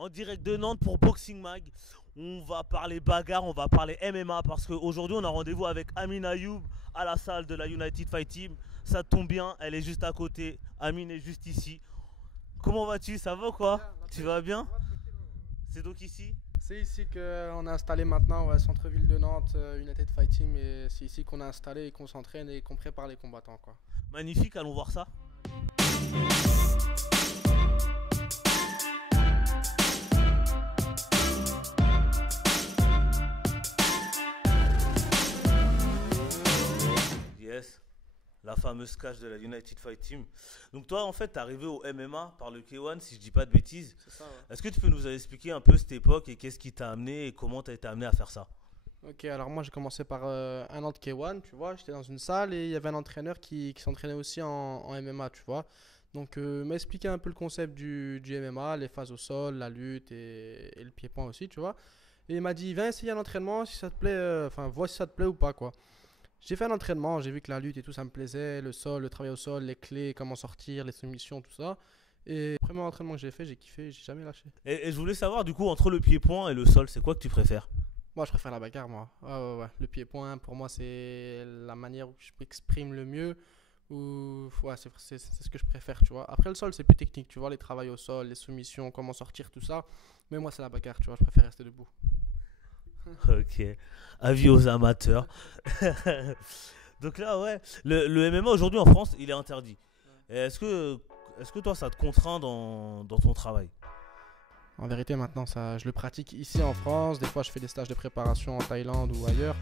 En direct de Nantes pour Boxing Mag. On va parler bagarre, on va parler MMA parce qu'aujourd'hui on a rendez-vous avec Amine Ayoub à la salle de la United Fight Team. Ça tombe bien, elle est juste à côté. Amine est juste ici. Comment vas-tu? Ça va ou quoi? Tu vas bien? C'est donc ici? C'est ici qu'on a installé maintenant, ouais, centre-ville de Nantes, United Fight Team, et c'est ici qu'on a installé et qu'on s'entraîne et qu'on prépare les combattants, quoi. Magnifique, allons voir ça. Yes, la fameuse cage de la United Fight Team. Donc toi en fait t'es arrivé au MMA par le K1 si je dis pas de bêtises. C'est ça, ouais. Est-ce que tu peux nous expliquer un peu cette époque et qu'est-ce qui t'a amené et comment t'as été amené à faire ça? Ok, alors moi j'ai commencé par un an de K1, tu vois, j'étais dans une salle et il y avait un entraîneur qui s'entraînait aussi en MMA, tu vois. Donc il m'a expliqué un peu le concept du MMA, les phases au sol, la lutte et le pied-point aussi, tu vois. Et il m'a dit, viens essayer un entraînement si ça te plaît, enfin vois si ça te plaît ou pas, quoi. J'ai fait un entraînement, j'ai vu que la lutte et tout ça me plaisait, le sol, le travail au sol, les clés, comment sortir, les soumissions, tout ça. Et le premier entraînement que j'ai fait, j'ai kiffé, j'ai jamais lâché. Et je voulais savoir du coup entre le pied-point et le sol, c'est quoi que tu préfères? Moi, je préfère la bagarre, moi. Ouais, ouais, ouais. Le pied-point, pour moi, c'est la manière où je m'exprime le mieux. Ou, ouais, c'est ce que je préfère, tu vois. Après, le sol, c'est plus technique, tu vois, les travails au sol, les soumissions, comment sortir, tout ça. Mais moi, c'est la bagarre, tu vois, je préfère rester debout. Ok, avis aux amateurs. Donc là ouais, le MMA aujourd'hui en France il est interdit. Et est-ce que toi ça te contraint dans ton travail? En vérité, maintenant, ça, je le pratique ici en France. Des fois, je fais des stages de préparation en Thaïlande ou ailleurs.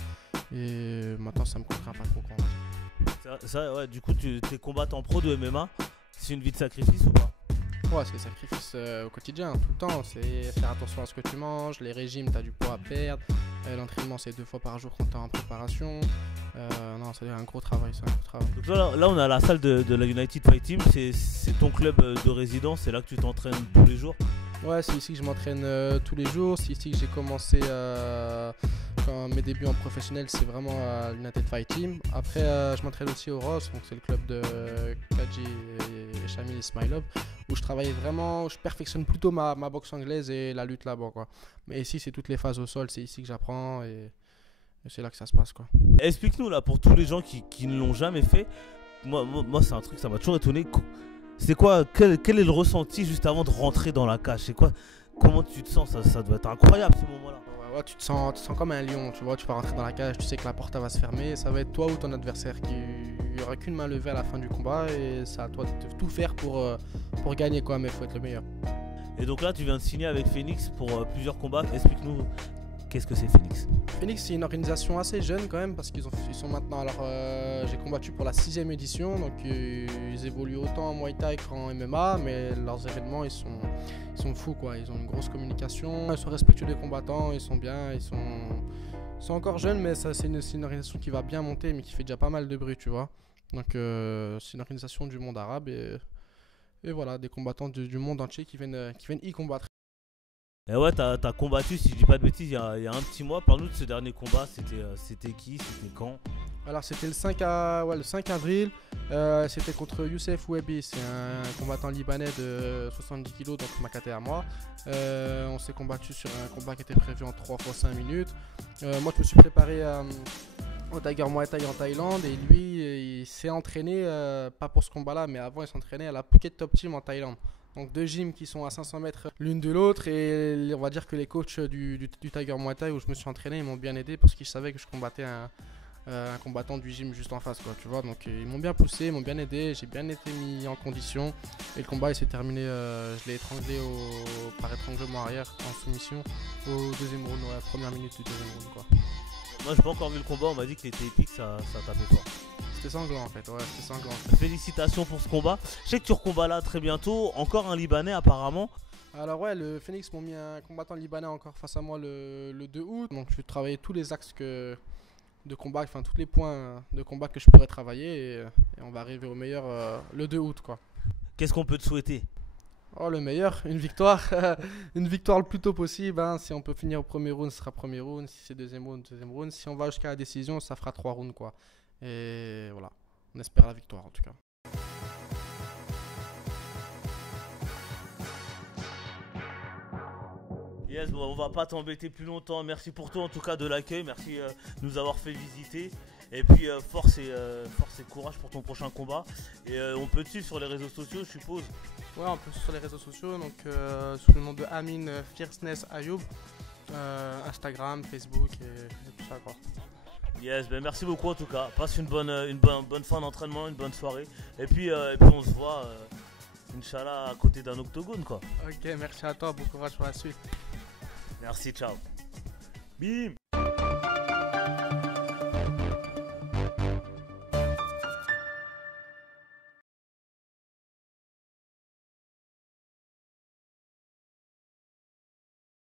Et maintenant, ça me contraint pas trop, quoi, on va dire. Ouais, du coup t'es combattant pro de MMA, c'est une vie de sacrifice ou pas? Ouais, c'est des sacrifices au quotidien, tout le temps. C'est faire attention à ce que tu manges, les régimes, tu as du poids à perdre. L'entraînement, c'est 2 fois par jour quand tu es en préparation. Non, c'est un gros travail, c'est un gros travail. Donc là, on est à la salle de la United Fight Team, c'est ton club de résidence, c'est là que tu t'entraînes tous les jours? Ouais, c'est ici que je m'entraîne tous les jours. C'est ici que j'ai commencé quand mes débuts en professionnel, c'est vraiment à l'United Fight Team. Après, je m'entraîne aussi au Ross, donc c'est le club de Kaji et Shamil Ismailov, où je travaille vraiment, où je perfectionne plutôt ma boxe anglaise et la lutte là-bas, quoi. Mais ici, c'est toutes les phases au sol, c'est ici que j'apprends et c'est là que ça se passe, quoi. Explique-nous là pour tous les gens qui ne l'ont jamais fait, moi c'est un truc, ça m'a toujours étonné. C'est quoi, quel est le ressenti juste avant de rentrer dans la cage? C'est quoi, comment tu te sens? Ça doit être incroyable ce moment-là. Ouais, ouais, tu te sens comme un lion, tu vois, tu vas rentrer dans la cage, tu sais que la porte elle va se fermer, ça va être toi ou ton adversaire il n'y aura qu'une main levée à la fin du combat et c'est à toi de tout faire pour gagner, quoi, mais il faut être le meilleur. Et donc là, tu viens de signer avec Phoenix pour plusieurs combats. Explique-nous, qu'est-ce que c'est Phoenix? Phoenix, c'est une organisation assez jeune quand même parce ils sont maintenant. Alors, j'ai combattu pour la 6e édition, donc ils évoluent autant en Muay Thai qu'en MMA, mais leurs événements ils sont fous, quoi. Ils ont une grosse communication, ils sont respectueux des combattants, ils sont bien, ils sont encore jeunes, mais ça, c'est une organisation qui va bien monter, mais qui fait déjà pas mal de bruit, tu vois. Donc, c'est une organisation du monde arabe et voilà, des combattants du monde entier qui viennent y combattre. Et ouais, t'as combattu, si je dis pas de bêtises, il y a un petit mois. Parle-nous de ce dernier combat. C'était qui? C'était quand? Alors c'était le 5 avril, c'était contre Youssef Ouebi, c'est un combattant libanais de 70 kg, donc ma caté à moi. On s'est combattu sur un combat qui était prévu en 3 fois 5 minutes. Moi je me suis préparé au Tiger Muay Thai en Thaïlande et lui il s'est entraîné, pas pour ce combat là, mais avant il s'entraînait à la Phuket Top Team en Thaïlande. Donc 2 gyms qui sont à 500 mètres l'une de l'autre et on va dire que les coachs du Tiger Muay Thai où je me suis entraîné ils m'ont bien aidé parce qu'ils savaient que je combattais un combattant du gym juste en face, quoi, tu vois. Donc ils m'ont bien poussé, ils m'ont bien aidé, j'ai bien été mis en condition et le combat il s'est terminé, je l'ai étranglé par étranglement arrière en soumission au deuxième round, ouais, première minute du deuxième round, quoi. Moi, j'ai pas encore vu le combat. On m'a dit qu'il était épique, ça tapait fort. C'était sanglant en fait, ouais, c'était sanglant. Félicitations pour ce combat. Je sais que tu recombats là très bientôt. Encore un Libanais apparemment. Alors ouais, le Phoenix m'ont mis un combattant libanais encore face à moi le 2 août, donc je vais travailler tous les axes de combat, enfin tous les points de combat que je pourrais travailler et on va arriver au meilleur le 2 août, quoi. Qu'est-ce qu'on peut te souhaiter? Oh, le meilleur, une victoire, une victoire le plus tôt possible, hein. Si on peut finir au premier round, ce sera premier round, si c'est deuxième round, deuxième round, si on va jusqu'à la décision, ça fera 3 rounds, quoi. Et voilà, on espère la victoire en tout cas. Yes, bon, on va pas t'embêter plus longtemps. Merci pour toi en tout cas de l'accueil. Merci de nous avoir fait visiter. Et puis force et courage pour ton prochain combat. Et on peut te suivre sur les réseaux sociaux, je suppose. Ouais, on peut sur les réseaux sociaux, donc sous le nom de Amin Fierceness Ayoub, Instagram, Facebook et tout ça quoi. Yes, ben merci beaucoup en tout cas. Passe une bonne fin d'entraînement, une bonne soirée. Et puis on se voit, Inch'Allah, à côté d'un octogone quoi. Ok, merci à toi, bon courage pour la suite. Merci, ciao. Bim.